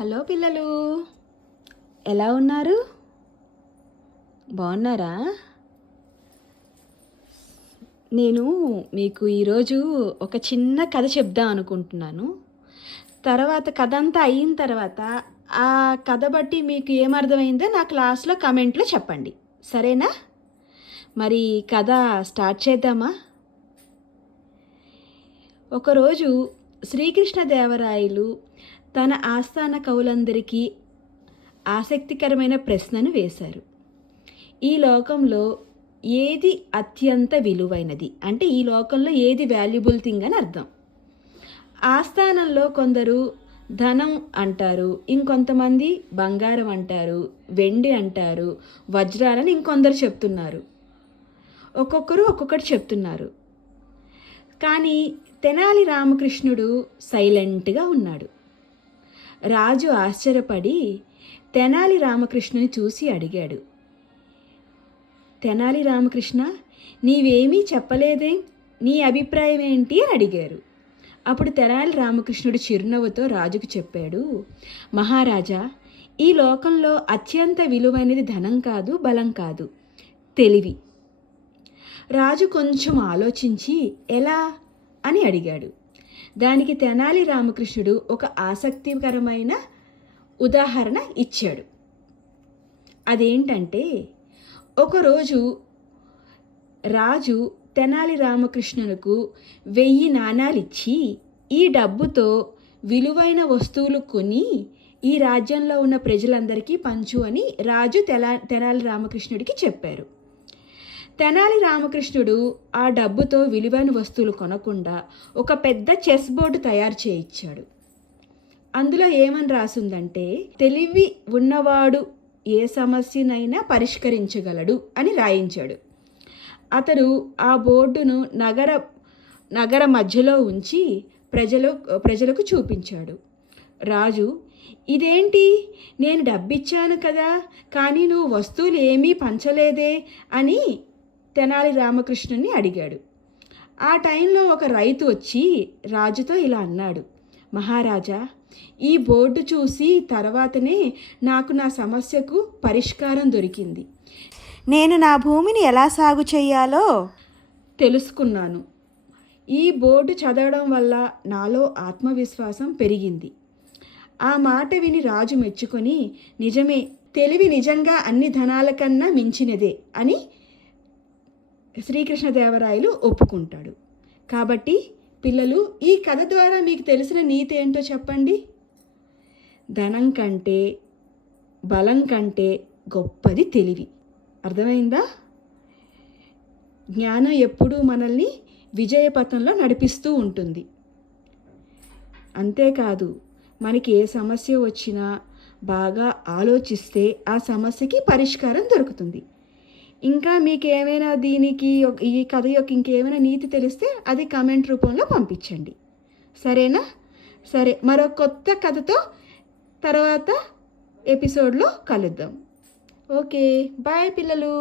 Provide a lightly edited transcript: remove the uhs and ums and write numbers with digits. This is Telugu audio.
హలో పిల్లలు, ఎలా ఉన్నారు? బాగున్నారా? నేను మీకు ఈరోజు ఒక చిన్న కథ చెప్దాం అనుకుంటున్నాను. తర్వాత కథ అంతా అయిన తర్వాత ఆ కథ బట్టి మీకు ఏమర్థమైందో నా క్లాస్లో కమెంట్లో చెప్పండి. సరేనా? మరి కథ స్టార్ట్ చేద్దామా? ఒకరోజు శ్రీకృష్ణదేవరాయలు తన ఆస్థాన కవులందరికీ ఆసక్తికరమైన ప్రశ్నను వేశారు. ఈ లోకంలో ఏది అత్యంత విలువైనది? అంటే ఈ లోకంలో ఏది వాల్యుబుల్ థింగ్ అని అర్థం. ఆస్థానంలో కొందరు ధనం అంటారు, ఇంకొంతమంది బంగారం అంటారు, వెండి అంటారు, వజ్రాలని ఇంకొందరు చెప్తున్నారు. ఒక్కొక్కరు ఒక్కొక్కటి చెప్తున్నారు. కానీ తెనాలి రామకృష్ణుడు సైలెంట్గా ఉన్నాడు. రాజు ఆశ్చర్యపడి తెనాలి రామకృష్ణుని చూసి అడిగాడు, తెనాలి రామకృష్ణ, నీవేమీ చెప్పలేదే, నీ అభిప్రాయం ఏంటి అని అడిగారు. అప్పుడు తెనాలి రామకృష్ణుడు చిరునవ్వుతో రాజుకు చెప్పాడు, మహారాజా, ఈ లోకంలో అత్యంత విలువైనది ధనం కాదు, బలం కాదు, తెలివి. రాజు కొంచెం ఆలోచించి ఎలా అని అడిగాడు. దానికి తెనాలి రామకృష్ణుడు ఒక ఆసక్తికరమైన ఉదాహరణ ఇచ్చాడు. అదేంటంటే, ఒకరోజు రాజు తెనాలి రామకృష్ణునకు 1000 నాణాలిచ్చి, ఈ డబ్బుతో విలువైన వస్తువులు కొని ఈ రాజ్యంలో ఉన్న ప్రజలందరికీ పంచు అని రాజు తెనాలి రామకృష్ణుడికి చెప్పారు. తెనాలి రామకృష్ణుడు ఆ డబ్బుతో విలువైన వస్తువులు కొనకుండా ఒక పెద్ద చెస్ బోర్డు తయారు చేయించాడు. అందులో ఏమని రాసుందంటే, తెలివి ఉన్నవాడు ఏ సమస్యనైనా పరిష్కరించగలడు అని రాయించాడు. అతడు ఆ బోర్డును నగర మధ్యలో ఉంచి ప్రజలకు చూపించాడు. రాజు, ఇదేంటి, నేను డబ్బిచ్చాను కదా, కానీ నువ్వు వస్తువులు ఏమీ పంచలేదే అని తెనాలి రామకృష్ణుని అడిగాడు. ఆ టైంలో ఒక రైతు వచ్చి రాజుతో ఇలా అన్నాడు, మహారాజా, ఈ బోర్డు చూసి తర్వాతనే నాకు నా సమస్యకు పరిష్కారం దొరికింది. నేను నా భూమిని ఎలా సాగు చేయాలో తెలుసుకున్నాను. ఈ బోర్డు చదవడం వల్ల నాలో ఆత్మవిశ్వాసం పెరిగింది. ఆ మాట విని రాజు మెచ్చుకొని, నిజమే, తెలివి నిజంగా అన్ని ధనాల కన్నా మించినదే అని శ్రీకృష్ణదేవరాయలు ఒప్పుకుంటాడు. కాబట్టి పిల్లలు, ఈ కథ ద్వారా మీకు తెలిసిన నీతి ఏంటో చెప్పండి. ధనం కంటే, బలం కంటే గొప్పది తెలివి. అర్థమైందా? జ్ఞానం ఎప్పుడూ మనల్ని విజయపథంలో నడిపిస్తూ ఉంటుంది. అంతేకాదు, మనకి ఏ సమస్య వచ్చినా బాగా ఆలోచిస్తే ఆ సమస్యకి పరిష్కారం దొరుకుతుంది. ఇంకా మీకు ఏమైనా ఈ కథ యొక్క ఇంకేమైనా నీతి తెలిస్తే అది కామెంట్ రూపంలో పంపించండి. సరేనా? సరే, మరో కొత్త కథతో తర్వాత ఎపిసోడ్లో కలుద్దాం. ఓకే, బాయ్ పిల్లలు.